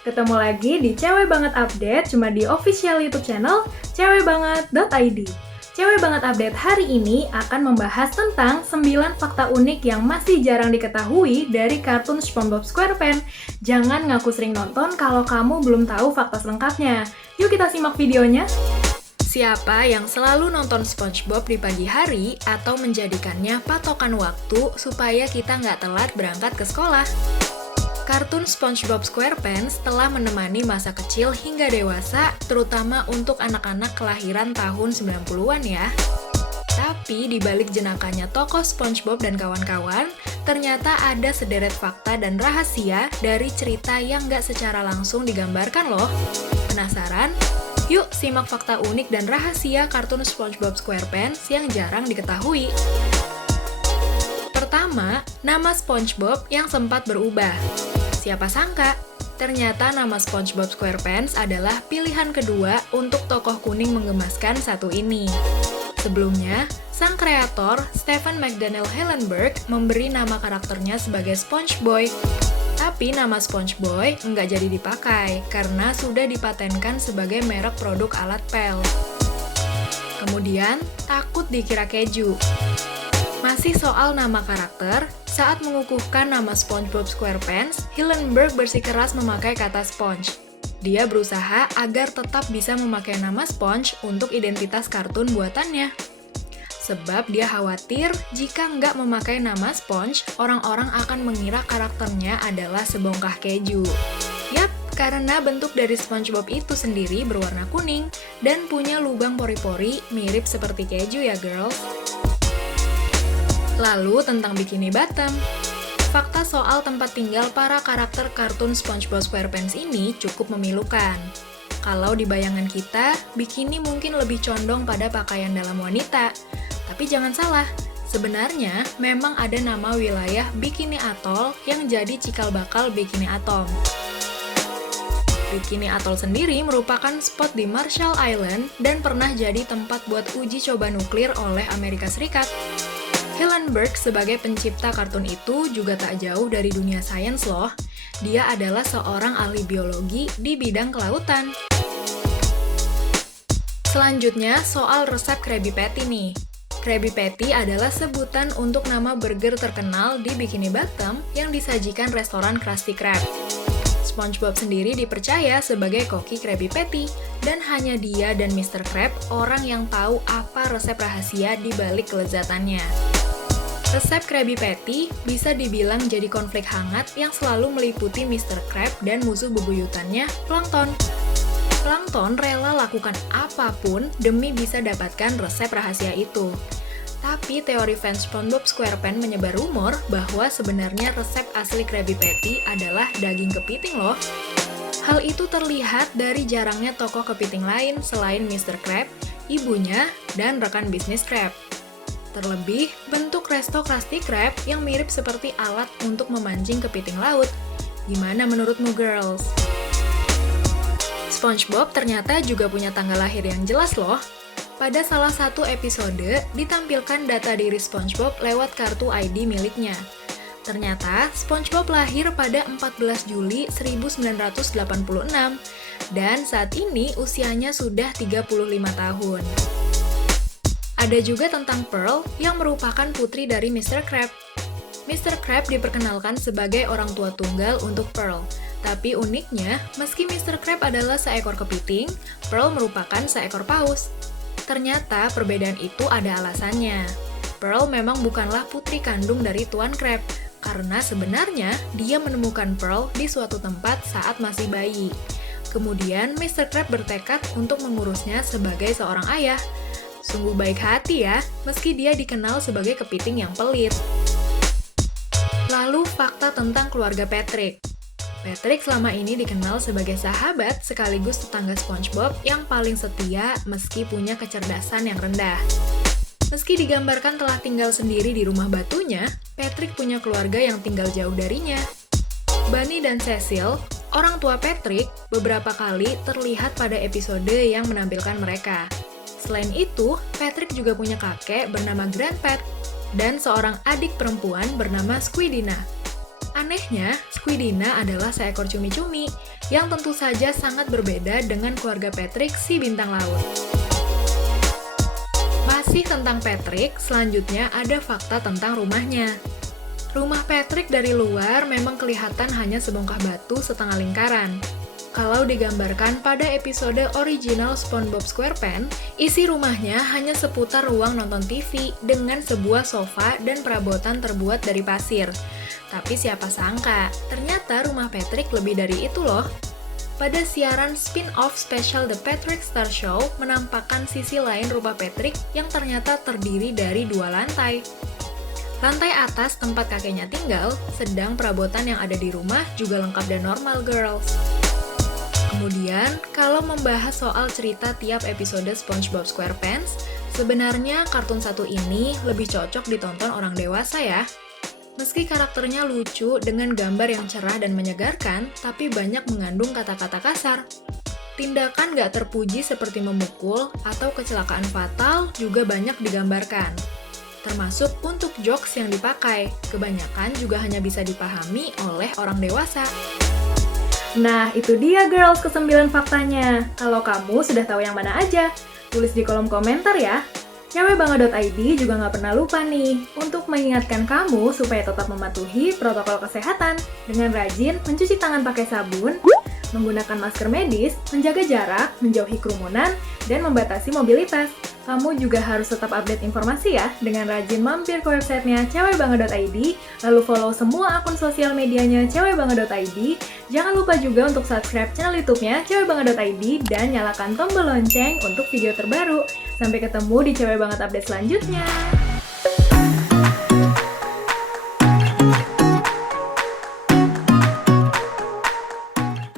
Ketemu lagi di Cewek Banget Update cuma di official YouTube channel cewekbanget.id. Cewek Banget Update hari ini akan membahas tentang 9 fakta unik yang masih jarang diketahui dari kartun SpongeBob SquarePants. Jangan ngaku sering nonton kalau kamu belum tahu fakta selengkapnya. Yuk kita simak videonya. Siapa yang selalu nonton SpongeBob di pagi hari atau menjadikannya patokan waktu supaya kita nggak telat berangkat ke sekolah? Kartun SpongeBob SquarePants telah menemani masa kecil hingga dewasa, terutama untuk anak-anak kelahiran tahun 90-an ya. Tapi di balik jenakanya tokoh SpongeBob dan kawan-kawan, ternyata ada sederet fakta dan rahasia dari cerita yang nggak secara langsung digambarkan loh. Penasaran? Yuk simak fakta unik dan rahasia kartun SpongeBob SquarePants yang jarang diketahui. Pertama, nama SpongeBob yang sempat berubah. Siapa sangka, ternyata nama SpongeBob SquarePants adalah pilihan kedua untuk tokoh kuning menggemaskan satu ini. Sebelumnya, sang kreator, Stephen McDaniel Hillenburg, memberi nama karakternya sebagai SpongeBoy. Tapi nama SpongeBoy nggak jadi dipakai karena sudah dipatenkan sebagai merek produk alat pel. Kemudian, takut dikira keju. Masih soal nama karakter, saat mengukuhkan nama SpongeBob SquarePants, Hillenburg bersikeras memakai kata sponge. Dia berusaha agar tetap bisa memakai nama Sponge untuk identitas kartun buatannya. Sebab dia khawatir jika nggak memakai nama Sponge, orang-orang akan mengira karakternya adalah sebongkah keju. Yap, karena bentuk dari SpongeBob itu sendiri berwarna kuning dan punya lubang pori-pori mirip seperti keju ya girls. Lalu tentang Bikini Bottom. Fakta soal tempat tinggal para karakter kartun SpongeBob SquarePants ini cukup memilukan. Kalau di bayangan kita, bikini mungkin lebih condong pada pakaian dalam wanita. Tapi jangan salah, sebenarnya memang ada nama wilayah Bikini Atoll yang jadi cikal bakal Bikini Atom. Bikini Atoll sendiri merupakan spot di Marshall Island dan pernah jadi tempat buat uji coba nuklir oleh Amerika Serikat. Hillenburg sebagai pencipta kartun itu juga tak jauh dari dunia sains loh. Dia adalah seorang ahli biologi di bidang kelautan. Selanjutnya, soal resep Krabby Patty nih. Krabby Patty adalah sebutan untuk nama burger terkenal di Bikini Bottom yang disajikan restoran Krusty Krab. SpongeBob sendiri dipercaya sebagai koki Krabby Patty, dan hanya dia dan Mr. Krab orang yang tahu apa resep rahasia di balik kelezatannya. Resep Krabby Patty bisa dibilang jadi konflik hangat yang selalu meliputi Mr. Krab dan musuh bebuyutannya, Plankton. Plankton rela lakukan apapun demi bisa dapatkan resep rahasia itu. Tapi teori fans SpongeBob SquarePants menyebar rumor bahwa sebenarnya resep asli Krabby Patty adalah daging kepiting loh. Hal itu terlihat dari jarangnya tokoh kepiting lain selain Mr. Krab, ibunya, dan rekan bisnis Krab. Terlebih, bentuk resto Krusty Krab yang mirip seperti alat untuk memancing kepiting laut. Gimana menurutmu girls? SpongeBob ternyata juga punya tanggal lahir yang jelas loh. Pada salah satu episode, ditampilkan data diri SpongeBob lewat kartu ID miliknya. Ternyata, SpongeBob lahir pada 14 Juli 1986, dan saat ini usianya sudah 35 tahun. Ada juga tentang Pearl yang merupakan putri dari Mr. Krab. Mr. Krab diperkenalkan sebagai orang tua tunggal untuk Pearl. Tapi uniknya, meski Mr. Krab adalah seekor kepiting, Pearl merupakan seekor paus. Ternyata perbedaan itu ada alasannya. Pearl memang bukanlah putri kandung dari Tuan Krab, karena sebenarnya dia menemukan Pearl di suatu tempat saat masih bayi. Kemudian Mr. Krab bertekad untuk mengurusnya sebagai seorang ayah. Sungguh baik hati ya, meski dia dikenal sebagai kepiting yang pelit. Lalu fakta tentang keluarga Patrick. Patrick selama ini dikenal sebagai sahabat sekaligus tetangga SpongeBob yang paling setia meski punya kecerdasan yang rendah. Meski digambarkan telah tinggal sendiri di rumah batunya, Patrick punya keluarga yang tinggal jauh darinya. Bunny dan Cecil, orang tua Patrick, beberapa kali terlihat pada episode yang menampilkan mereka. Selain itu, Patrick juga punya kakek bernama Grandpa dan seorang adik perempuan bernama Squidina. Anehnya, Squidina adalah seekor cumi-cumi yang tentu saja sangat berbeda dengan keluarga Patrick si bintang laut. Masih tentang Patrick, selanjutnya ada fakta tentang rumahnya. Rumah Patrick dari luar memang kelihatan hanya sebongkah batu setengah lingkaran. Kalau digambarkan pada episode original SpongeBob SquarePants, isi rumahnya hanya seputar ruang nonton TV dengan sebuah sofa dan perabotan terbuat dari pasir. Tapi siapa sangka, ternyata rumah Patrick lebih dari itu loh. Pada siaran spin-off special The Patrick Star Show menampakkan sisi lain rumah Patrick yang ternyata terdiri dari 2 lantai. Lantai atas tempat kakeknya tinggal, sedang perabotan yang ada di rumah juga lengkap dan normal, girls. Kemudian, kalau membahas soal cerita tiap episode SpongeBob SquarePants, sebenarnya kartun satu ini lebih cocok ditonton orang dewasa ya. Meski karakternya lucu dengan gambar yang cerah dan menyegarkan, tapi banyak mengandung kata-kata kasar. Tindakan gak terpuji seperti memukul atau kecelakaan fatal juga banyak digambarkan. Termasuk untuk jokes yang dipakai, kebanyakan juga hanya bisa dipahami oleh orang dewasa. Nah, itu dia girls ke-9 faktanya. Kalau kamu sudah tahu yang mana aja, tulis di kolom komentar ya. Cewekbangga.id juga nggak pernah lupa nih untuk mengingatkan kamu supaya tetap mematuhi protokol kesehatan dengan rajin mencuci tangan pakai sabun, menggunakan masker medis, menjaga jarak, menjauhi kerumunan, dan membatasi mobilitas. Kamu juga harus tetap update informasi ya dengan rajin mampir ke websitenya cewekbangga.id, lalu follow semua akun sosial medianya cewekbangga.id. Jangan lupa juga untuk subscribe channel YouTube-nya cewekbangga.id dan nyalakan tombol lonceng untuk video terbaru. Sampai ketemu di Cewek Banget update selanjutnya.